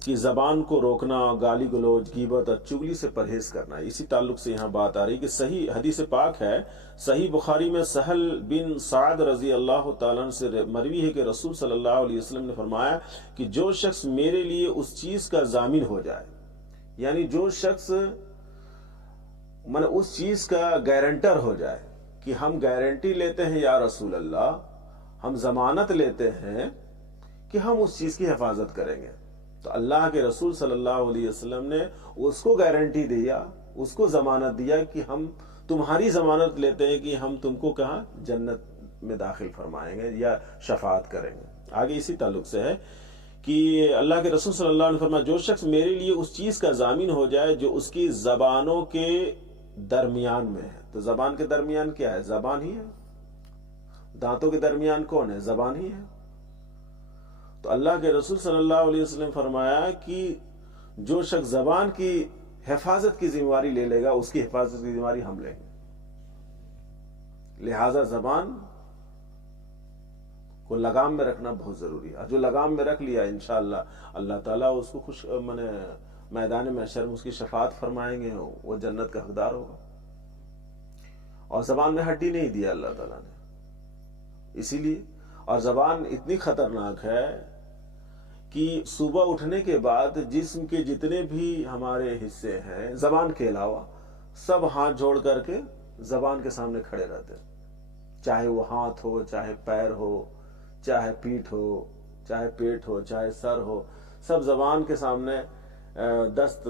کہ زبان کو روکنا، گالی گلوچ، غیبت اور چگلی سے پرہیز کرنا. اسی تعلق سے یہاں بات آ رہی کہ صحیح حدیث پاک ہے، صحیح بخاری میں سہل بن سعد رضی اللہ تعالیٰ عنہ سے مروی ہے کہ رسول صلی اللہ علیہ وسلم نے فرمایا کہ جو شخص میرے لیے اس چیز کا ضامن ہو جائے، یعنی جو شخص اس چیز کا گارنٹر ہو جائے کہ ہم گارنٹی لیتے ہیں یا رسول اللہ، ہم ضمانت لیتے ہیں کہ ہم اس چیز کی حفاظت کریں گے، تو اللہ کے رسول صلی اللہ علیہ وسلم نے اس کو گارنٹی دیا، اس کو ضمانت دیا کہ ہم تمہاری ضمانت لیتے ہیں کہ ہم تم کو کہاں جنت میں داخل فرمائیں گے یا شفاعت کریں گے. آگے اسی تعلق سے ہے کہ اللہ کے رسول صلی اللہ علیہ وسلم فرمایا جو شخص میرے لیے اس چیز کا ضامن ہو جائے جو اس کی زبانوں کے درمیان میں ہے. تو زبان کے درمیان کیا ہے؟ زبان ہی ہے. دانتوں کے درمیان کون ہے؟ زبان ہی ہے. تو اللہ کے رسول صلی اللہ علیہ وسلم فرمایا کہ جو شخص زبان کی حفاظت کی ذمہ داری لے لے گا، اس کی حفاظت کی ذمہ داری ہم لیں گے. لہذا زبان کو لگام میں رکھنا بہت ضروری ہے. جو لگام میں رکھ لیا انشاءاللہ اللہ تعالیٰ اس کو میدان محشر میں اس کی شفاعت فرمائیں گے، وہ جنت کا حقدار ہوگا. اور زبان میں ہڈی نہیں دیا اللہ تعالیٰ نے، اسی لیے. اور زبان اتنی خطرناک ہے کہ صبح اٹھنے کے بعد جسم کے جتنے بھی ہمارے حصے ہیں زبان کے علاوہ سب ہاتھ جوڑ کر کے زبان کے سامنے کھڑے رہتے ہیں. چاہے وہ ہاتھ ہو، چاہے پیر ہو، چاہے پیٹھ ہو، چاہے پیٹ ہو، چاہے سر ہو، سب زبان کے سامنے دست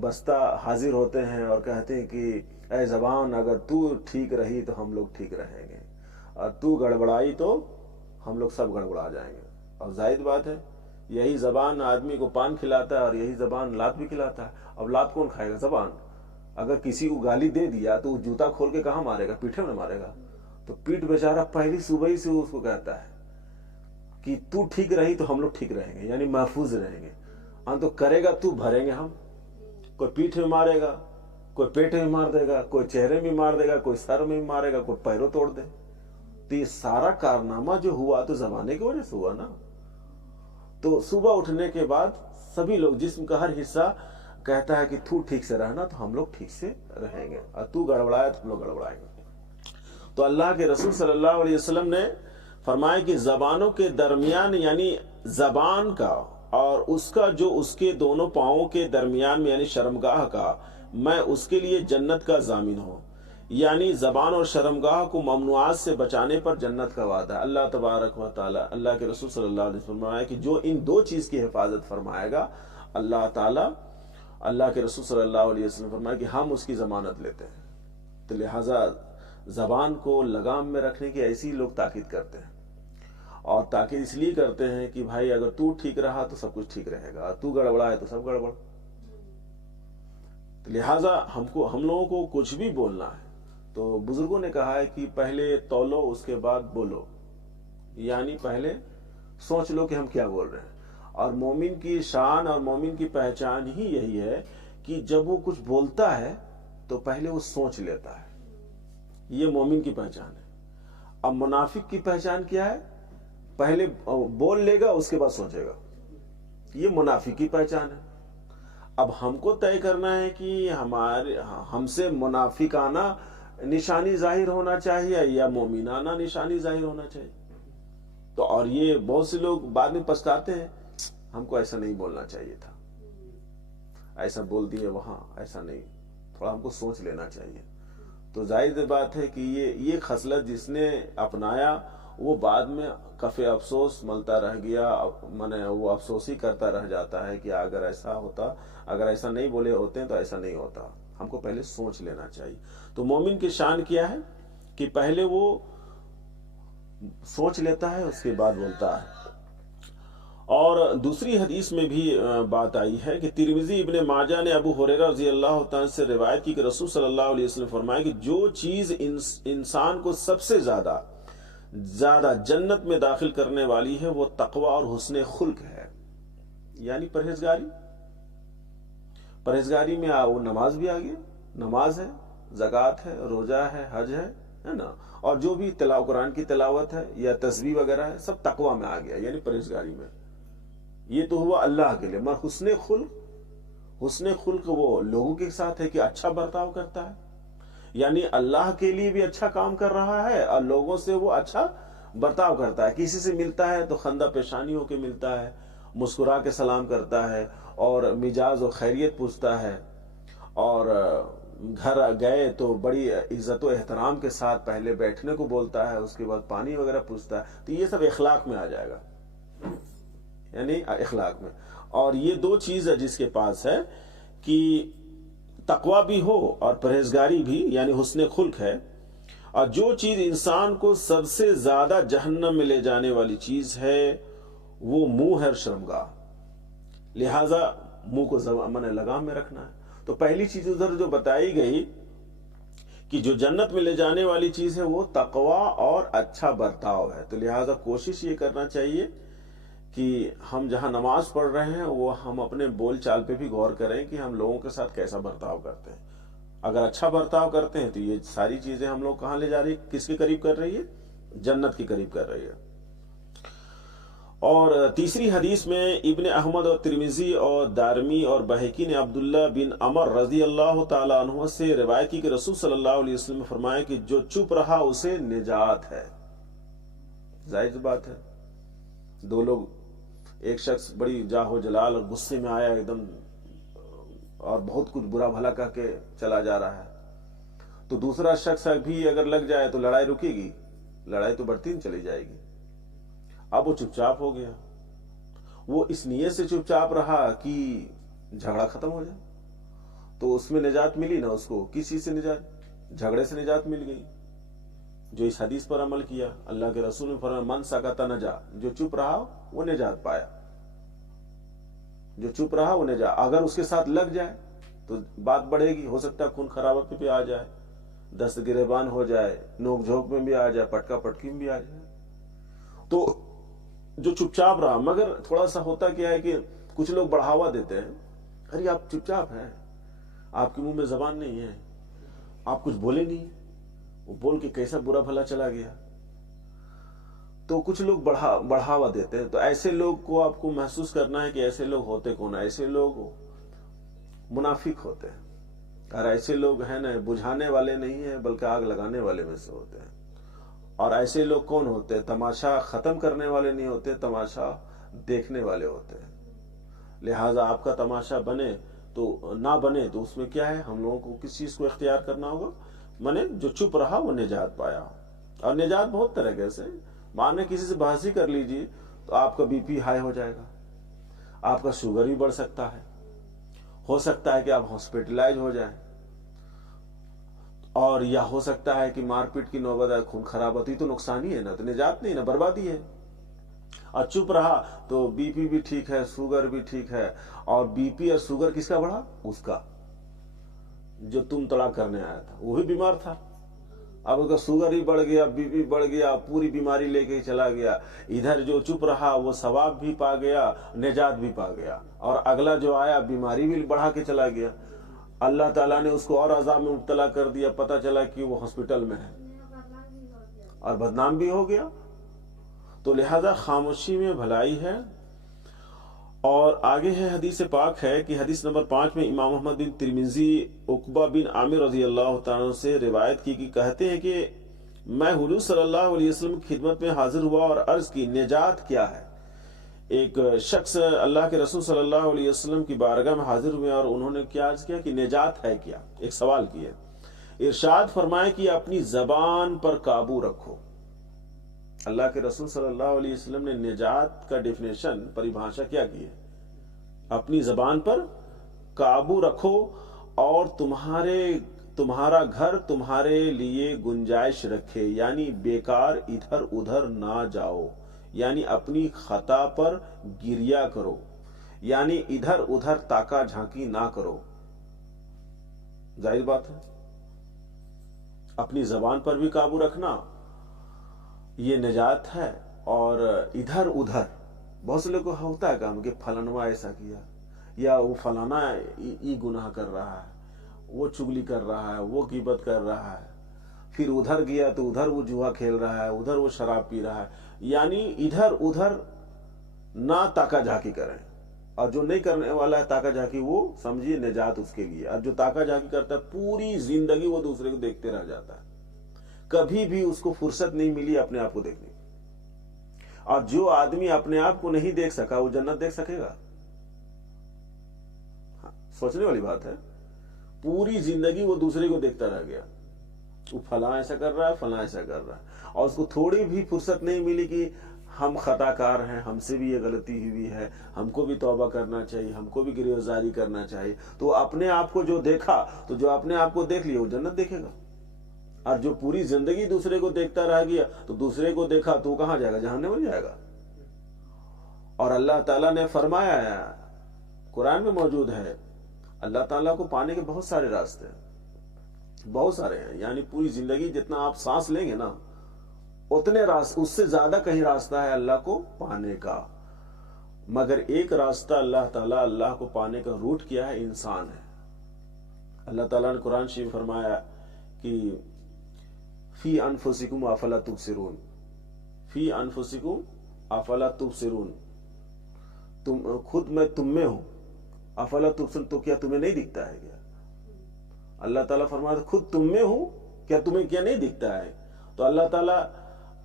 بستہ حاضر ہوتے ہیں اور کہتے ہیں کہ اے زبان، اگر تو ٹھیک رہی تو ہم لوگ ٹھیک رہیں گے، اور تو گڑبڑائی تو ہم لوگ سب گڑبڑا جائیں گے. اور زائد بات ہے یہی زبان آدمی کو پان کھلاتا ہے اور یہی زبان لات بھی کھلاتا ہے. اب لات کون کھائے گا؟ زبان. اگر کسی کو گالی دے دیا تو جوتا کھول کے کہاں مارے گا؟ پیٹھے میں مارے گا. تو پیٹ بیچارہ پہلی صبح ہی سے اس کو کہتا ہے کہ تو ٹھیک رہی تو ہم لوگ ٹھیک رہیں گے، یعنی محفوظ رہیں گے. ہاں تو کرے گا تو بھریں گے ہم. کوئی پیٹھ میں مارے گا، کوئی پیٹ میں مار دے گا، کوئی چہرے میں مار دے گا، کوئی سر میں مارے گا، کوئی پیروں توڑ دے. تو یہ سارا کارنامہ جو ہوا تو زبانے کی وجہ سے ہوا نا. تو صبح اٹھنے کے بعد سبھی لوگ جسم کا ہر حصہ کہتا ہے کہ تو ٹھیک سے رہنا تو ہم لوگ ٹھیک سے رہیں گے، اور تو گڑبڑایا تو ہم لوگ گڑبڑائیں گے. تو اللہ کے رسول صلی اللہ علیہ وسلم نے فرمایا کہ زبانوں کے درمیان، یعنی زبان کا اور اس کا جو اس کے دونوں پاؤں کے درمیان میں یعنی شرمگاہ کا، میں اس کے لیے جنت کا ضامن ہوں. یعنی زبان اور شرمگاہ کو ممنوعات سے بچانے پر جنت کا وعدہ. اللہ تبارک و تعالیٰ، اللہ کے رسول صلی اللہ علیہ وسلم فرمایا کہ جو ان دو چیز کی حفاظت فرمائے گا اللہ تعالیٰ، اللہ کے رسول صلی اللہ علیہ وسلم فرمایا کہ ہم اس کی ضمانت لیتے ہیں. تو لہٰذا زبان کو لگام میں رکھنے کی ایسی لوگ تاکید کرتے ہیں، اور تاکید اس لیے کرتے ہیں کہ بھائی اگر تو ٹھیک رہا تو سب کچھ ٹھیک رہے گا، تو گڑبڑا ہے تو سب گڑبڑ. لہٰذا ہم لوگوں کو کچھ بھی بولنا ہے تو بزرگوں نے کہا ہے کہ پہلے تولو اس کے بعد بولو، یعنی پہلے سوچ لو کہ ہم کیا بول رہے ہیں. اور مومن کی شان اور مومن کی پہچان ہی یہی ہے کہ جب وہ کچھ بولتا ہے تو پہلے وہ سوچ لیتا ہے. یہ مومن کی پہچان ہے. اب منافق کی پہچان کیا ہے؟ پہلے بول لے گا اس کے بعد سوچے گا. یہ منافق کی پہچان ہے. اب ہم کو طے کرنا ہے کہ ہم سے منافقانہ نشانی ظاہر ہونا چاہیے یا مومنانہ نشانی ظاہر ہونا چاہیے. تو اور یہ بہت سے لوگ بعد میں پچھتاتے ہیں، ہم کو ایسا نہیں بولنا چاہیے تھا، ایسا بول دیے وہاں، ایسا نہیں، تھوڑا ہم کو سوچ لینا چاہیے. تو ظاہر بات ہے کہ یہ خصلت جس نے اپنایا وہ بعد میں کف افسوس ملتا رہ گیا، وہ افسوس ہی کرتا رہ جاتا ہے کہ اگر ایسا ہوتا، اگر ایسا نہیں بولے ہوتے تو ایسا نہیں ہوتا. ہم کو پہلے سوچ لینا چاہیے. تو مومن کی شان کیا ہے کہ پہلے وہ سوچ لیتا ہے اس کے بعد بولتا ہے. اور دوسری حدیث میں بھی بات آئی ہے کہ ترمذی ابن ماجہ نے ابو ہریرہ رضی اللہ تعالیٰ سے روایت کی کہ رسول صلی اللہ علیہ وسلم فرمایا کہ جو چیز انسان کو سب سے زیادہ جنت میں داخل کرنے والی ہے وہ تقوی اور حسن خلق ہے، یعنی پرہیزگاری. پرہیزگاری میں وہ نماز بھی آ گیا، نماز ہے، زکوٰۃ ہے، روزہ ہے، حج ہے نا، اور جو بھی قرآن کی تلاوت ہے یا تسبیح وغیرہ ہے سب تقوی میں آ گیا، یعنی پرہیزگاری میں. یہ تو ہوا اللہ کے لیے. مگر حسن خلق وہ لوگوں کے ساتھ ہے کہ اچھا برتاؤ کرتا ہے، یعنی اللہ کے لیے بھی اچھا کام کر رہا ہے اور لوگوں سے وہ اچھا برتاؤ کرتا ہے. کسی سے ملتا ہے تو خندہ پیشانی ہو کے ملتا ہے، مسکرا کے سلام کرتا ہے اور مجاز و خیریت پوچھتا ہے، اور گھر گئے تو بڑی عزت و احترام کے ساتھ پہلے بیٹھنے کو بولتا ہے، اس کے بعد پانی وغیرہ پوچھتا ہے. تو یہ سب اخلاق میں آ جائے گا، یعنی اخلاق میں. اور یہ دو چیز ہے جس کے پاس ہے کہ تقوی بھی ہو اور پرہیزگاری بھی، یعنی حسن خلق ہے. اور جو چیز انسان کو سب سے زیادہ جہنم میں لے جانے والی چیز ہے وہ منہ ہے، شرمگاہ. لہذا منہ کو لگام میں رکھنا ہے. تو پہلی چیز ادھر جو بتائی گئی کہ جو جنت میں لے جانے والی چیز ہے وہ تقوی اور اچھا برتاؤ ہے. تو لہذا کوشش یہ کرنا چاہیے کہ ہم جہاں نماز پڑھ رہے ہیں وہ ہم اپنے بول چال پہ بھی غور کریں کہ ہم لوگوں کے ساتھ کیسا برتاؤ کرتے ہیں. اگر اچھا برتاؤ کرتے ہیں تو یہ ساری چیزیں ہم لوگ کہاں لے جا رہی، کس کے قریب کر رہی ہے؟ جنت کے قریب کر رہی ہے. اور تیسری حدیث میں ابن احمد اور ترمذی اور دارمی اور بہقی نے عبداللہ بن عمر رضی اللہ تعالی عنہ سے روایت کی کہ رسول صلی اللہ علیہ وسلم نے فرمایا کہ جو چپ رہا اسے نجات ہے. ظاہر بات ہے، دو لوگ، ایک شخص بڑی جاہو جلال اور غصے میں آیا ایک دم اور بہت کچھ برا بھلا کہہ کے چلا جا رہا ہے، تو دوسرا شخص بھی اگر لگ جائے تو لڑائی رکے گی؟ لڑائی تو بڑھتی چلی جائے گی. اب وہ چپ چاپ ہو گیا، وہ اس نیت سے چپ چاپ رہا کہ جھگڑا ختم ہو جائے، تو اس میں نجات ملی نا اس کو. کس چیز سے نجات؟ جھگڑے سے نجات مل گئی. جو اس حدیث پر عمل کیا، اللہ کے رسول نے فرمایا من سکت نجا، جو چپ رہا وہ نجات پایا. جو چپ رہا وہ نجات. اگر اس کے ساتھ لگ جائے تو بات بڑھے گی، ہو سکتا ہے خون خرابت پہ آ جائے، دست گریبان ہو جائے، نوک جھوک میں بھی آ جائے، پٹکا پٹکی میں بھی آ جائے. تو جو چپ چاپ رہا، مگر تھوڑا سا ہوتا کیا ہے کہ کچھ لوگ بڑھاوا دیتے ہیں، ارے آپ چپ چاپ ہیں، آپ کے منہ میں زبان نہیں ہے، آپ کچھ بولے نہیں، وہ بول کے کیسا برا بھلا چلا گیا. تو کچھ لوگ بڑھاوا دیتے ہیں. تو ایسے لوگ کو آپ کو محسوس کرنا ہے کہ ایسے لوگ ہوتے کون. ایسے لوگ منافق ہوتے ہیں، اور ایسے لوگ ہیں نا بجھانے والے نہیں ہیں بلکہ آگ لگانے والے میں سے ہوتے ہیں. اور ایسے لوگ کون ہوتے ہیں؟ تماشا ختم کرنے والے نہیں ہوتے، تماشا دیکھنے والے ہوتے ہیں. لہذا آپ کا تماشا بنے تو نہ بنے تو اس میں کیا ہے، ہم لوگوں کو کس چیز کو اختیار کرنا ہوگا؟ جو چپ رہا وہ نجات پایا. اور نجات بہت طرح سے، مانے کسی سے بحث ہی کر لیجیے تو آپ کا بی پی ہائی ہو جائے گا، آپ کا شوگر بھی بڑھ سکتا ہے، ہو سکتا ہے کہ آپ ہاسپٹلائز ہو جائیں، اور یا ہو سکتا ہے کہ مار پیٹ کی نوبت آئے، خون خراب ہوتی. تو نقصان ہی ہے نا، تو نجات نہیں نا، بربادی ہے. اور چپ رہا تو بی پی بھی ٹھیک ہے، شوگر بھی ٹھیک ہے. اور بی پی اور شوگر کس کا بڑھا؟ اس کا جو تم تڑا کرنے آیا تھا، وہ بھی بیمار تھا. اب اس کا شوگر ہی بڑھ گیا، بی پی بڑھ گیا، پوری بیماری لے کے چلا گیا. ادھر جو چپ رہا وہ ثواب بھی پا گیا، نجات بھی پا گیا. اور اگلا جو آیا بیماری بھی بڑھا کے چلا گیا، اللہ تعالیٰ نے اس کو اور عذاب میں مبتلا کر دیا، پتہ چلا کہ وہ ہاسپٹل میں ہے اور بدنام بھی ہو گیا. تو لہذا خاموشی میں بھلائی ہے. اور آگے ہے حدیث پاک ہے کہ حدیث نمبر 5 میں امام محمد بن ترمذی عقبہ بن عامر رضی اللہ تعالیٰ سے روایت کی کہ کہتے ہیں کہ میں حضور صلی اللہ علیہ وسلم کی خدمت میں حاضر ہوا اور عرض کی نجات کیا ہے. ایک شخص اللہ کے رسول صلی اللہ علیہ وسلم کی بارگاہ میں حاضر ہوئے اور انہوں نے کیا عرض کیا کہ نجات ہے کیا، ایک سوال کیا. ارشاد فرمائے کہ اپنی زبان پر قابو رکھو. اللہ کے رسول صلی اللہ علیہ وسلم نے نجات کا ڈیفینیشن پریبھاشا کیا کی ہے؟ اپنی زبان پر قابو رکھو اور تمہارا گھر تمہارے لیے گنجائش رکھے، یعنی بیکار ادھر ادھر نہ جاؤ، یعنی اپنی خطا پر گریہ کرو، یعنی ادھر ادھر تاکا جھانکی نہ کرو. ظاہر بات ہے اپنی زبان پر بھی قابو رکھنا یہ نجات ہے. اور ادھر ادھر بہت سے لوگ کو ہوتا ہے کام کہ فلانوا ایسا کیا، یا وہ فلانا یہ گناہ کر رہا ہے، وہ چگلی کر رہا ہے، وہ غیبت کر رہا ہے، پھر ادھر گیا تو ادھر وہ جوا کھیل رہا ہے، ادھر وہ شراب پی رہا ہے. یعنی ادھر ادھر نہ تاکہ جھانکی کریں، اور جو نہیں کرنے والا ہے تاکہ جھانکی وہ سمجھیے نجات اس کے لیے، اور جو تاکہ جھانکی کرتا ہے پوری زندگی وہ دوسرے کو دیکھتے رہ جاتا ہے، کبھی بھی اس کو فرصت نہیں ملی اپنے آپ کو دیکھنے کی۔ اور جو آدمی اپنے آپ کو نہیں دیکھ سکا وہ جنت دیکھ سکے گا؟ سوچنے والی بات ہے۔ پوری زندگی وہ دوسرے کو دیکھتا رہ گیا، وہ فلاں ایسا کر رہا ہے، فلاں ایسا کر رہا ہے، اور اس کو تھوڑی بھی فرصت نہیں ملی کہ ہم خطا کار ہیں، ہم سے بھی یہ غلطی ہوئی ہے، ہم کو بھی توبہ کرنا چاہیے، ہم کو بھی گریزاری کرنا چاہیے۔ تو اپنے آپ کو جو دیکھا، تو جو اپنے آپ کو دیکھ لیا وہ جنت دیکھے گا، اور جو پوری زندگی دوسرے کو دیکھتا رہ گیا تو دوسرے کو دیکھا تو کہاں جائے گا؟ جہنم میں جائے گا۔ اور اللہ تعالیٰ نے فرمایا ہے، قرآن میں موجود ہے، اللہ تعالیٰ کو پانے کے بہت سارے راستے ہیں، بہت سارے ہیں، یعنی پوری زندگی جتنا آپ سانس لیں گے نا اتنے راستہ، اس سے زیادہ کہیں راستہ ہے اللہ کو پانے کا، مگر ایک راستہ اللہ تعالیٰ اللہ کو پانے کا روٹ کیا ہے، انسان ہے۔ اللہ تعالیٰ نے قرآن شریف فرمایا کہ فی انفسکم افلا تبصرون، فی انفسکم افلا تبصرون، تم خود میں تم میں ہوں، افلا تبصرون، تو کیا تمہیں نہیں دکھتا ہے کیا؟ اللہ تعالیٰ فرماتا خود تم میں ہوں، کیا تمہیں کیا نہیں دکھتا ہے؟ تو اللہ تعالیٰ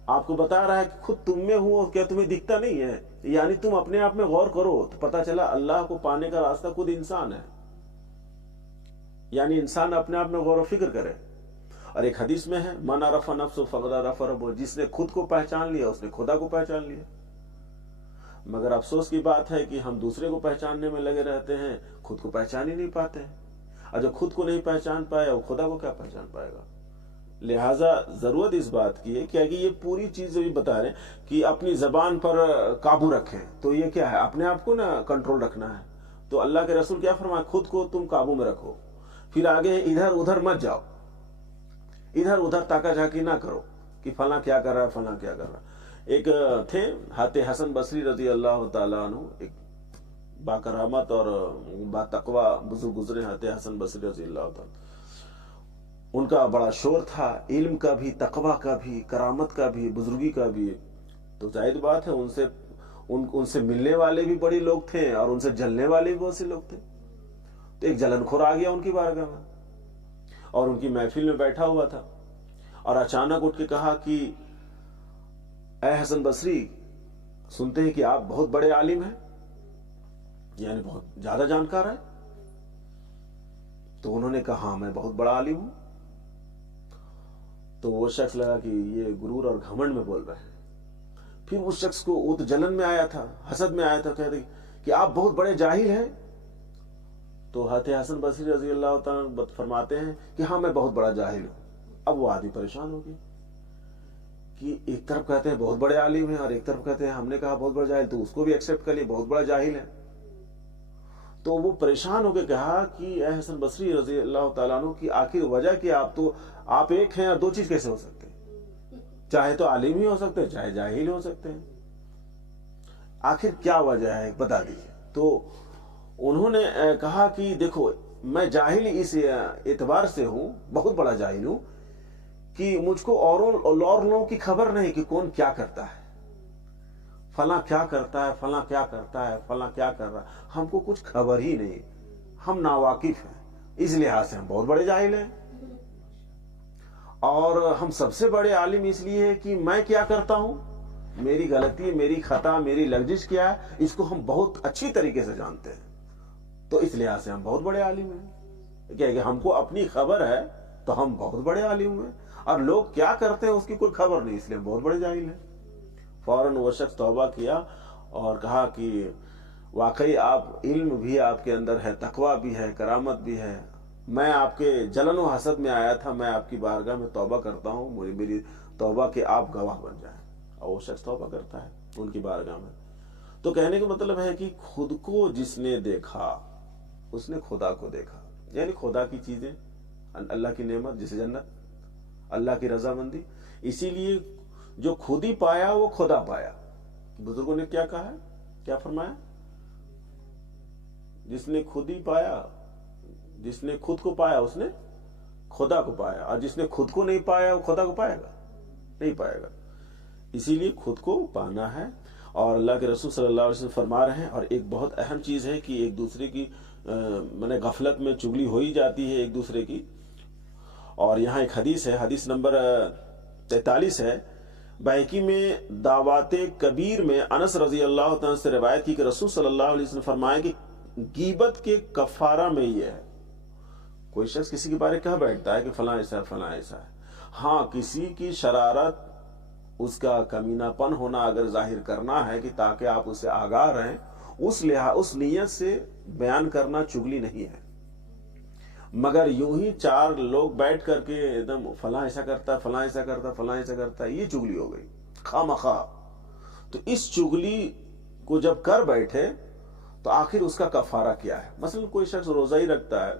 آپ کو بتا رہا ہے کہ خود تم میں ہوں اور کیا تمہیں دکھتا نہیں ہے؟ یعنی تم اپنے آپ میں غور کرو تو پتا چلا اللہ کو پانے کا راستہ خود انسان ہے، یعنی انسان اپنے آپ میں غور و فکر کرے۔ اور ایک حدیث میں ہے، من عرف نفسہ فقد عرف ربہ، جس نے خود کو پہچان لیا اس نے خدا کو پہچان لیا۔ مگر افسوس کی بات ہے کہ ہم دوسرے کو پہچاننے میں لگے رہتے ہیں، خود کو پہچان ہی نہیں پاتے ہیں، اور جو خود کو نہیں پہچان پائے وہ خدا کو کیا پہچان پائے گا؟ لہٰذا ضرورت اس بات کی ہے کہ یہ پوری چیز جو بتا رہے ہیں کہ اپنی زبان پر قابو رکھیں، تو یہ کیا ہے؟ اپنے آپ کو نا کنٹرول رکھنا ہے۔ تو اللہ کے رسول کیا فرمایا؟ خود کو تم قابو میں رکھو، پھر آگے ادھر ادھر مت جاؤ، ادھر ادھر تاکہ جھانکی نہ کرو کہ فلاں کیا کر رہا ہے، فلاں کیا کر رہا ہے۔ ایک تھے حضرت حسن بصری رضی اللہ تعالیٰ عنہ، ایک با کرامت اور با تقوی بزرگ گزرے حضرت حسن بصری رضی اللہ تعالیٰ۔ ان کا بڑا شور تھا، علم کا بھی، تقوی کا بھی، کرامت کا بھی، بزرگی کا بھی۔ تو ظاہر بات ہے ان سے ملنے والے بھی بڑے لوگ تھے اور ان سے جلنے والے بھی بہت سے لوگ تھے۔ تو ایک جلن خور آ گیا ان کی بارگاہ میں اور ان کی محفل میں بیٹھا ہوا تھا، اور اچانک اٹھ کے کہا کہ اے حسن بصری، سنتے ہیں کہ آپ بہت بڑے عالم ہیں، یعنی بہت زیادہ جانکار ہیں۔ تو انہوں نے کہا ہاں میں بہت بڑا عالم ہوں۔ تو وہ شخص لگا کہ یہ غرور اور گھمنڈ میں بول رہے ہیں۔ پھر اس شخص کو وہ تو جلن میں آیا تھا، حسد میں آیا تھا، کہتے کہ آپ بہت بڑے جاہل ہیں۔ تو حضرت حسن بصری رضی اللہ تعالیٰ فرماتے ہیں کہ ہاں میں بہت بڑا جاہل ہوں۔ اب وہ آدمی پریشان ہو گئی کہ ایک طرف کہتے ہیں بہت بڑے عالم ہیں اور ایک طرف کہتے ہیں ہم نے کہا بہت بڑا جاہل، تو اس کو بھی ایکسپٹ کر لیا بہت بڑا جاہل ہے۔ تو وہ پریشان ہو کے کہا کہ اے حسن بصری رضی اللہ تعالیٰ عنہ کی آخر وجہ کہ آپ ایک ہیں اور دو چیز کیسے ہو سکتے ہیں؟ چاہے تو عالم ہی ہو سکتے ہیں، چاہے جاہل ہو سکتے ہیں، آخر کیا وجہ ہے بتا دیجیے۔ تو انہوں نے کہا کہ دیکھو میں جاہل اس اعتبار سے ہوں، بہت بڑا جاہل ہوں کہ مجھ کو اور لوگوں کی خبر نہیں کہ کون کیا کرتا ہے، فلاں کیا کرتا ہے، فلاں کیا کرتا ہے، فلاں کیا کر رہا ہے، ہم کو کچھ خبر ہی نہیں، ہم ناواقف ہیں، اس لحاظ سے ہم بہت بڑے جاہل ہیں۔ اور ہم سب سے بڑے عالم اس لیے ہے کہ میں کیا کرتا ہوں، میری غلطی، میری خطا، میری لغزش کیا ہے، اس کو ہم بہت اچھی طریقے سے جانتے ہیں، تو اس لحاظ سے ہم بہت بڑے عالم ہیں۔ کیا کہ ہم کو اپنی خبر ہے تو ہم بہت بڑے عالم ہیں، اور لوگ کیا کرتے ہیں اس کی کوئی خبر نہیں، اس لیے ہم بہت بڑے جاہل ہیں۔ فوراً وہ شخص توبہ کیا اور کہا کہ واقعی آپ علم بھی آپ کے اندر ہے، تقوی بھی ہے، کرامت بھی ہے، میں آپ کے جلن و حسد میں آیا تھا، میں آپ کی بارگاہ میں توبہ کرتا ہوں، میری توبہ کے آپ گواہ بن جائیں۔ اور وہ شخص توبہ کرتا ہے ان کی بارگاہ میں۔ تو کہنے کا مطلب ہے کہ خود کو جس نے دیکھا اس نے خدا کو دیکھا، یعنی خدا کی چیزیں، اللہ کی نعمت جسے جنت، اللہ کی رضامندی۔ اسی لیے جو خود ہی پایا وہ خدا پایا۔ بزرگوں نے کیا کہا ہے، کیا فرمایا؟ جس نے خود ہی پایا، جس نے خود کو پایا اس نے خدا کو پایا، اور جس نے خود کو نہیں پایا وہ خدا کو پائے گا نہیں پائے گا۔ اسی لیے خود کو پانا ہے اور اللہ کے رسول صلی اللہ علیہ وسلم فرما رہے ہیں. اور ایک بہت اہم چیز ہے کہ ایک دوسرے کی غفلت میں چگلی ہو ہی جاتی ہے ایک دوسرے کی. اور یہاں ایک حدیث ہے، حدیث نمبر 43 ہے، بحقی میں دعوات کبیر میں انس رضی اللہ تعالیٰ سے روایت کی کہ رسول صلی اللہ علیہ وسلم فرمائے کہ غیبت کے کفارہ میں یہ ہے. کوئی شخص کسی کے بارے کہہ بیٹھتا ہے کہ فلاں ایسا ہے فلاں ایسا ہے، ہاں کسی کی شرارت، اس کا کمینہ پن ہونا اگر ظاہر کرنا ہے کہ تاکہ آپ اسے آگاہ رہیں، اس نیت سے بیان کرنا چگلی نہیں ہے. مگر یوں ہی 4 لوگ بیٹھ کر کے ایک دم فلاں ایسا کرتا ہے، فلاں ایسا کرتا ہے، فلاں ایسا کرتا ہے، یہ چگلی ہو گئی خواہ مخواہ. تو اس چگلی کو جب کر بیٹھے تو آخر اس کا کفارہ کیا ہے؟ مثلا کوئی شخص روزہ ہی رکھتا ہے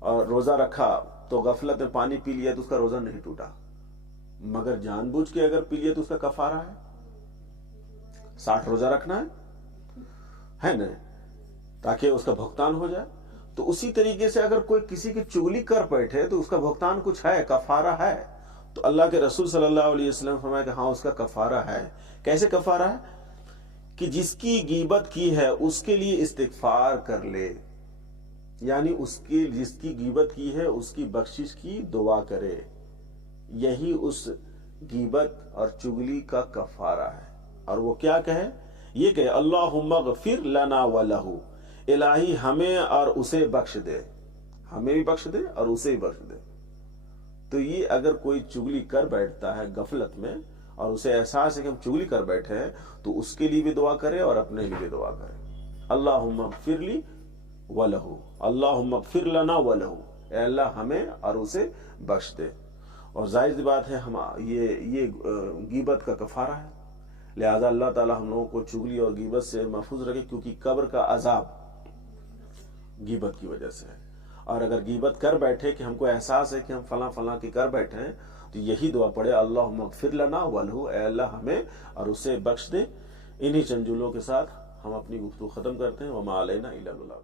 اور روزہ رکھا تو غفلت میں پانی پی لیا تو اس کا روزہ نہیں ٹوٹا، مگر جان بوجھ کے اگر پی لیا تو اس کا کفارہ ہے. 60 روزہ رکھنا ہے نا، تاکہ اس کا بھگتان ہو جائے. تو اسی طریقے سے اگر کوئی کسی کی چگلی کر بیٹھے تو اس کا بھگتان کچھ ہے، کفارہ ہے. تو اللہ کے رسول صلی اللہ علیہ وسلم فرمایا کہ ہاں اس کا کفارہ ہے. کیسے کفارہ ہے؟ کہ جس کی غیبت کی ہے اس کے لیے استغفار کر لے، یعنی جس کی غیبت کی ہے اس کی بخشش کی دعا کرے. یہی اس غیبت اور چگلی کا کفارہ ہے. اور وہ کیا کہے؟ یہ کہے اللہم اغفر لنا ولہ، الہی ہمیں اور اسے بخش دے، ہمیں بھی بخش دے اور اسے بھی بخش دے. تو یہ اگر کوئی چگلی کر بیٹھتا ہے غفلت میں اور اسے احساس ہے کہ ہم چگلی کر بیٹھے ہیں، تو اس کے لیے بھی دعا کرے اور اپنے لیے بھی دعا کرے. اللہم اغفر لی ولہ، اللہم اغفر لنا ولہ، اے اللہ ہمیں اور اسے بخش دے. اور ظاہر سی بات ہے یہ غیبت کا کفارہ ہے. لہذا اللہ تعالی ہم لوگوں کو چگلی اور غیبت سے محفوظ رکھے، کیونکہ قبر کا عذاب غیبت کی وجہ سے ہے. اور اگر غیبت کر بیٹھے کہ ہم کو احساس ہے کہ ہم فلاں فلاں کی کر بیٹھے ہیں، تو یہی دعا پڑھے اللہم اغفر لنا ولہ، اے اللہ ہمیں اور اسے بخش دے. انہی چند جملوں کے ساتھ ہم اپنی گفتگو ختم کرتے ہیں. وما علینا الا البلاغ.